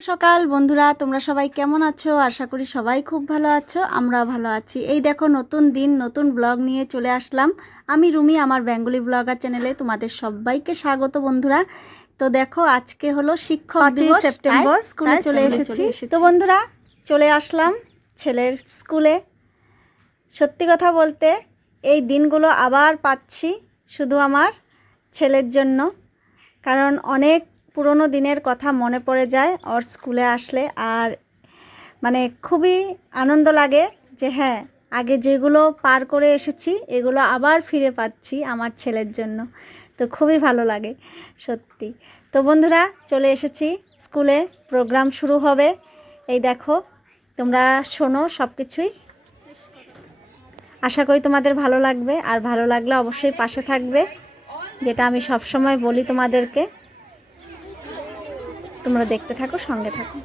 সকাল বন্ধুরা, তোমরা সবাই কেমন আছো? আশা করি সবাই খুব ভালো আছো। আমরা ভালো আছি। এই দেখো, নতুন দিন নতুন ব্লগ নিয়ে চলে আসলাম। আমি রুমি, আমার বেঙ্গলি ব্লগার চ্যানেলে তোমাদের সবাইকে স্বাগত বন্ধুরা। তো দেখো, আজকে হলো শিক্ষক দিবস, সেপ্টেম্বর, স্কুলে চলে এসেছি। তো বন্ধুরা, চলে আসলাম ছেলের স্কুলে। সত্যি কথা বলতে এই দিনগুলো আবার পাচ্ছি শুধু আমার ছেলের জন্য, কারণ অনেক পুরনো দিনের কথা মনে পড়ে যায় ওর স্কুলে আসলে। আর মানে খুবই আনন্দ লাগে যে হ্যাঁ, আগে যেগুলো পার করে এসেছি এগুলো আবার ফিরে পাচ্ছি আমার ছেলের জন্য। তো খুবই ভালো লাগে সত্যি। তো বন্ধুরা, চলে এসেছি স্কুলে, প্রোগ্রাম শুরু হবে। এই দেখো, তোমরা শোনো সব কিছুই। আশা করি তোমাদের ভালো লাগবে, আর ভালো লাগলে অবশ্যই পাশে থাকবে, যেটা আমি সব সময় বলি তোমাদেরকে। তোমরা দেখতে থাকো, সঙ্গে থাকো।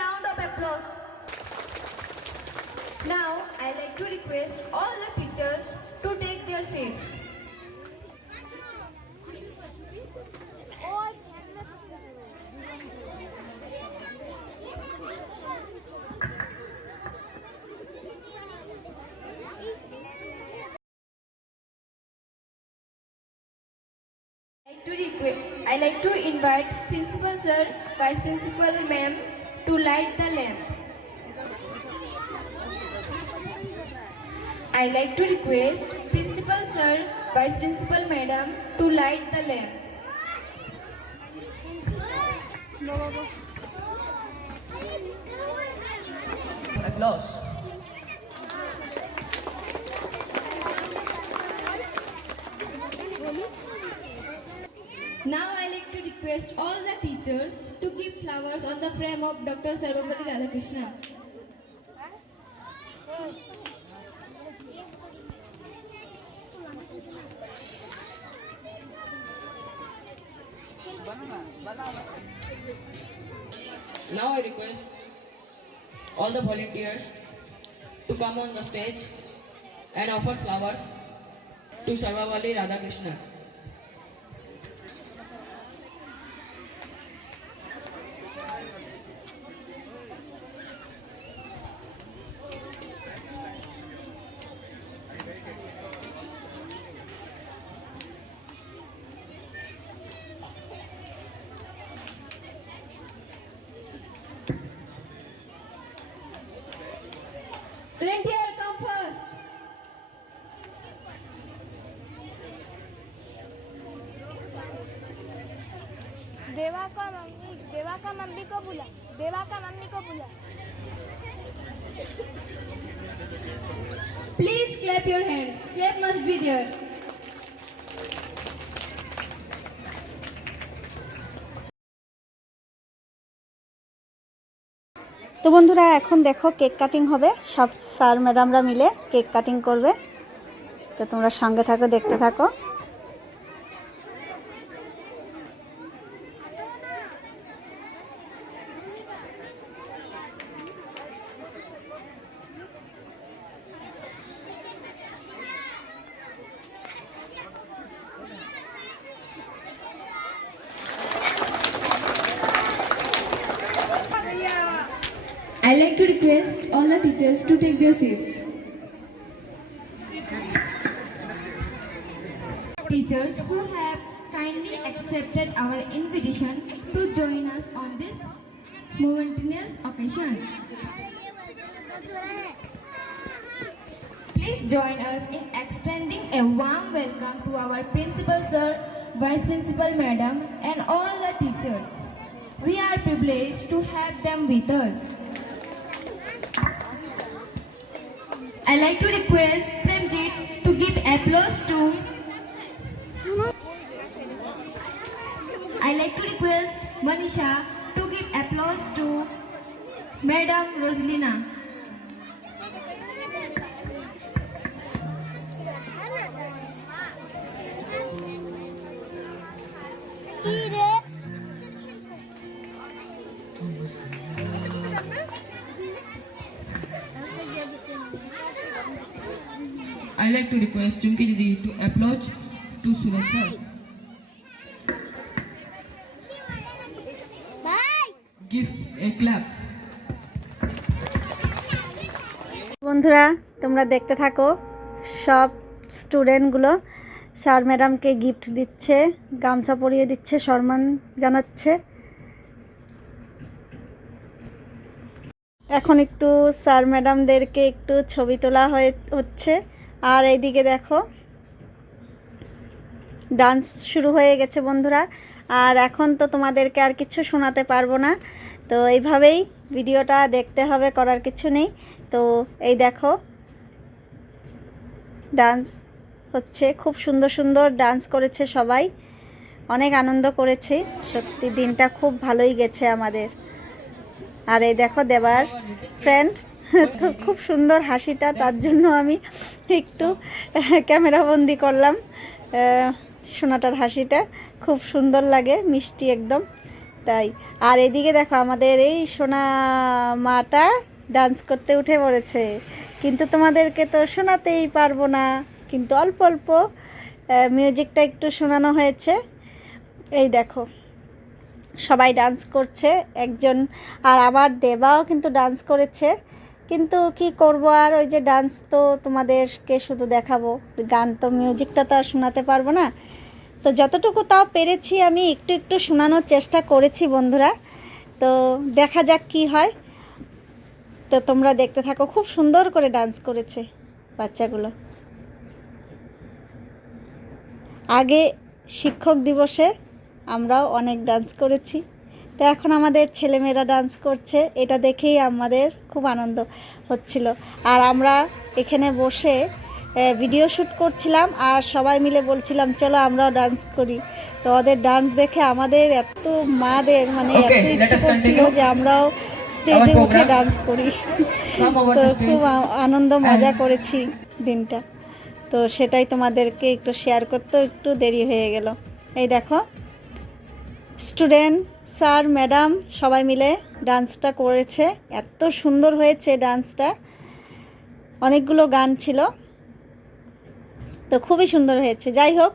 Round of applause. Now I like to request all the teachers to take their seats. I like to invite Principal Sir, Vice Principal Ma'am to light the lamp. I like to request Principal Sir, Vice Principal Madam to light the lamp. Applause. Now I like to request all the teachers to give flowers on the frame of Dr. Sarvapalli Radhakrishna. Now I request all the volunteers to come on the stage and offer flowers to Sarvapalli Radhakrishna. Volunteer, come first. देवा का mummy को बुला, देवा का mummy को बुला। Please clap your hands. Clap must be there. তো বন্ধুরা, এখন দেখো কেক কাটিং হবে। সব স্যার ম্যাডামরা মিলে কেক কাটিং করবে। তো তোমরা সঙ্গে থাকো, দেখতে থাকো। I like to request all the teachers to take their seats. Teachers who have kindly accepted our invitation to join us on this momentous occasion. Please join us in extending a warm welcome to our Principal Sir, Vice Principal Madam and all the teachers. We are privileged to have them with us. I like to request Premjit to give applause to. I like to request Manisha to give applause to Madam Rosalina. I like to request Chunki Didi to applaud to Suresh sir. A clap. বন্ধুরা তোমরা দেখতে থাকো, সব স্টুডেন্টগুলো sir ম্যাডামকে gift দিচ্ছে, গামছা পরিয়ে দিচ্ছে, সম্মান জানাচ্ছে। এখন একটু স্যার ম্যাডামদেরকে একটু ছবি তোলা হচ্ছে। আর এইদিকে দেখো ডান্স শুরু হয়ে গেছে বন্ধুরা। আর এখন তো তোমাদেরকে আর কিছু শোনাতে পারবো না, তো এইভাবেই ভিডিওটা দেখতে হবে, করার কিছু নেই। তো এই দেখো ডান্স হচ্ছে, খুব সুন্দর সুন্দর ডান্স করেছে সবাই, অনেক আনন্দ করেছি, সত্যি দিনটা খুব ভালোই গেছে আমাদের। আর এই দেখো দেবার ফ্রেন্ড তো খুব সুন্দর হাসিটা, তার জন্য আমি একটু ক্যামেরাবন্দি করলাম। সোনাটার হাসিটা খুব সুন্দর লাগে, মিষ্টি একদম তাই। আর এদিকে দেখো আমাদের এই সোনা মাটা ডান্স করতে উঠে পড়েছে, কিন্তু তোমাদেরকে তো শোনাতেই পারবো না, কিন্তু অল্প অল্প মিউজিকটা একটু শোনানো হয়েছে। এই দেখো সবাই ডান্স করছে একজন, আর আমার দেবাও কিন্তু ডান্স করেছে। কিন্তু কি করব, আর ওই যে ডান্স তো তোমাদেরকে শুধু দেখাবো, গান তো মিউজিকটা তো আর শোনাতে পারবো না। তো যতটুকু তাও পেরেছি আমি একটু একটু শোনানোর চেষ্টা করেছি বন্ধুরা, তো দেখা যাক কি হয়। তো তোমরা দেখতে থাকো, খুব সুন্দর করে ডান্স করেছে বাচ্চাগুলো। আগে শিক্ষক দিবসে আমরাও অনেক ডান্স করেছি, তো এখন আমাদের ছেলেমেয়েরা ডান্স করছে, এটা দেখেই আমাদের খুব আনন্দ হচ্ছিল। আর আমরা এখানে বসে ভিডিও শ্যুট করছিলাম, আর সবাই মিলে বলছিলাম চলো আমরাও ডান্স করি। তো ওদের ডান্স দেখে আমাদের এত মাদের মানে এত ইচ্ছে করছিল যে আমরাও স্টেজে উঠে ডান্স করি। তো খুব আনন্দ মজা করেছি দিনটা, তো সেটাই তোমাদেরকে একটু শেয়ার করতে একটু দেরি হয়ে গেল। এই দেখো স্টুডেন্ট স্যার ম্যাডাম সবাই মিলে ডান্সটা করেছে, এত সুন্দর হয়েছে ডান্সটা, অনেকগুলো গান ছিল, তো খুবই সুন্দর হয়েছে। যাই হোক,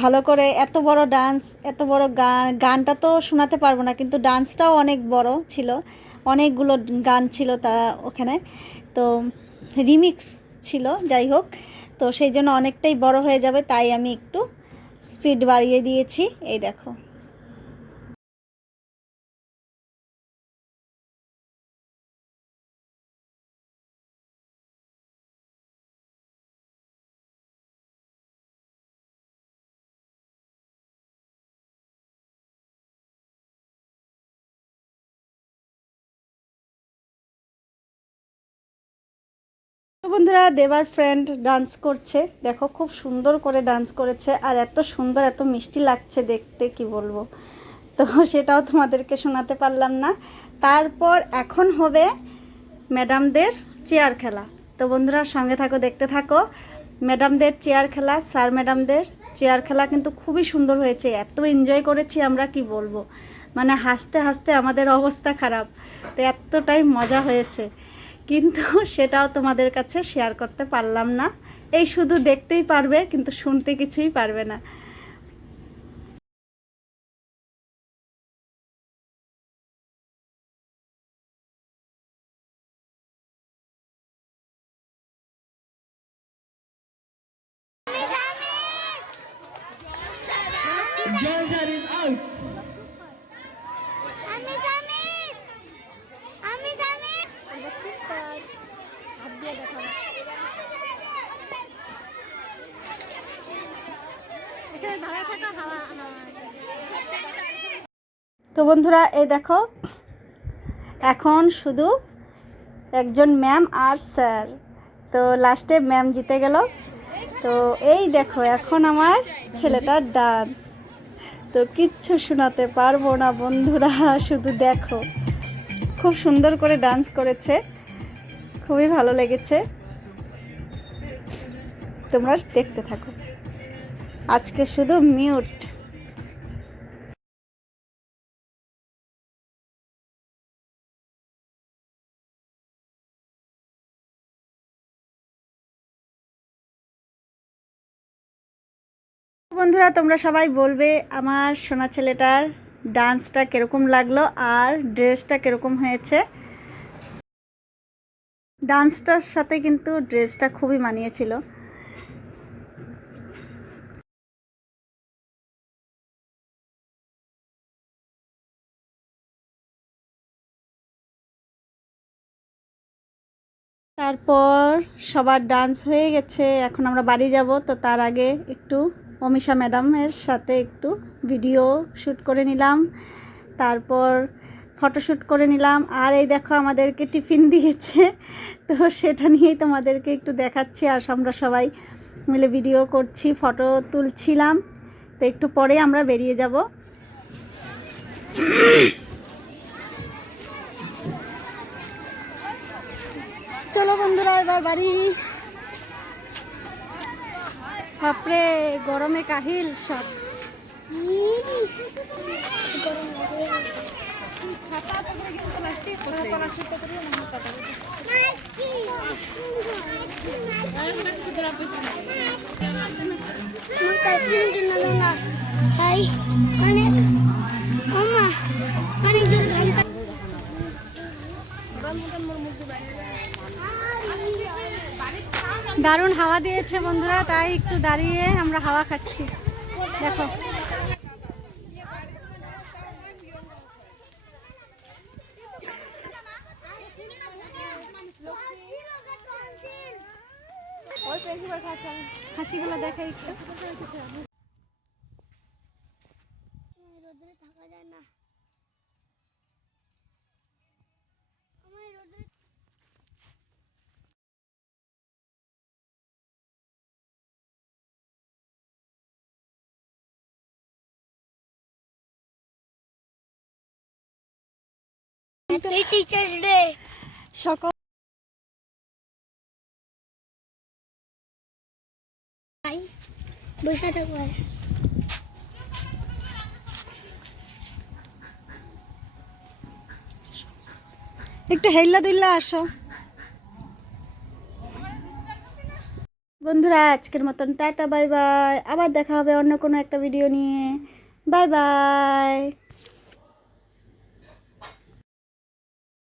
ভালো করে এত বড় ডান্স, এত বড় গানটা তো শোনাতে পারবো না, কিন্তু ডান্সটাও অনেক বড় ছিল, অনেকগুলো গান ছিল তা ওখানে, তো রিমিক্স ছিল। যাই হোক, তো সেই জন্য অনেকটাই বড় হয়ে যাবে, তাই আমি একটু স্পিড বাড়িয়ে দিয়েছি। এই দেখো তো বন্ধুরা দেবার ফ্রেন্ড ডান্স করছে, দেখো খুব সুন্দর করে ডান্স করেছে, আর এত সুন্দর এত মিষ্টি লাগছে দেখতে কি বলবো, তো সেটাও তোমাদেরকে শোনাতে পারলাম না। তারপর এখন হবে ম্যাডামদের চেয়ার খেলা, তো বন্ধুরা সঙ্গে থাকো, দেখতে থাকো। ম্যাডামদের চেয়ার খেলা, স্যার ম্যাডামদের চেয়ার খেলা কিন্তু খুবই সুন্দর হয়েছে, এত এনজয় করেছি আমরা কি বলবো, মানে হাসতে হাসতে আমাদের অবস্থা খারাপ, তো এতটাই মজা হয়েছে, কিন্তু সেটাও তোমাদের কাছে শেয়ার করতে পারলাম না। এই শুধু দেখতেই পারবে, কিন্তু শুনতে কিছুই পারবে না। Johnson is out. তো বন্ধুরা এই দেখো এখন শুধু একজন ম্যাম আর স্যার, তো লাস্টে ম্যাম জিতে গেল। তো এই দেখো এখন আমার ছেলেটার ডান্স, তো কিচ্ছু শোনাতে পারবো না বন্ধুরা, শুধু দেখো খুব সুন্দর করে ডান্স করেছে, খুবই ভালো লেগেছে, তোমরা দেখতে থাকো। আজকে শুধু মিউট। বন্ধুরা তোমরা সবাই বলবে আমার সোনা ছেলেটার ডান্সটা কীরকম লাগলো আর ড্রেসটা কীরকম হয়েছে। ডান্সটার সাথে কিন্তু ড্রেসটা খুবই মানিয়েছিল। তারপর সবার ডান্স হয়ে গেছে, এখন আমরা বাড়ি যাব। তো তার আগে একটু অমিশা ম্যাডামের সাথে একটু ভিডিও শ্যুট করে নিলাম, তারপর ফটোশ্যুট করে নিলাম। আর এই দেখো আমাদেরকে টিফিন দিয়েছে, তো সেটা নিয়েই তোমাদেরকে একটু দেখাচ্ছি। আর আমরা সবাই মিলে ভিডিও করছি, ফটো তুলছিলাম। তো একটু পরে আমরা বেরিয়ে যাব। চলো বন্ধুরা এবার বাড়ি। বাপরে গরমে কাহিল সব। দারুণ হাওয়া দিয়েছে বন্ধুরা, তাই একটু দাঁড়িয়ে আমরা হাওয়া খাচ্ছি। দেখো হাসিগুলো দেখা একটু। রোদ্রে থাকা যায় না, আমার রোদ্রে টিচার্স ডে সকাল বসে থাকবো। একটু হেল্লা দুল্লা আসো বন্ধুরা। আজকের মতন টাটা, বাই বাই। আবার দেখা হবে অন্য কোনো একটা ভিডিও নিয়ে। Bye bye.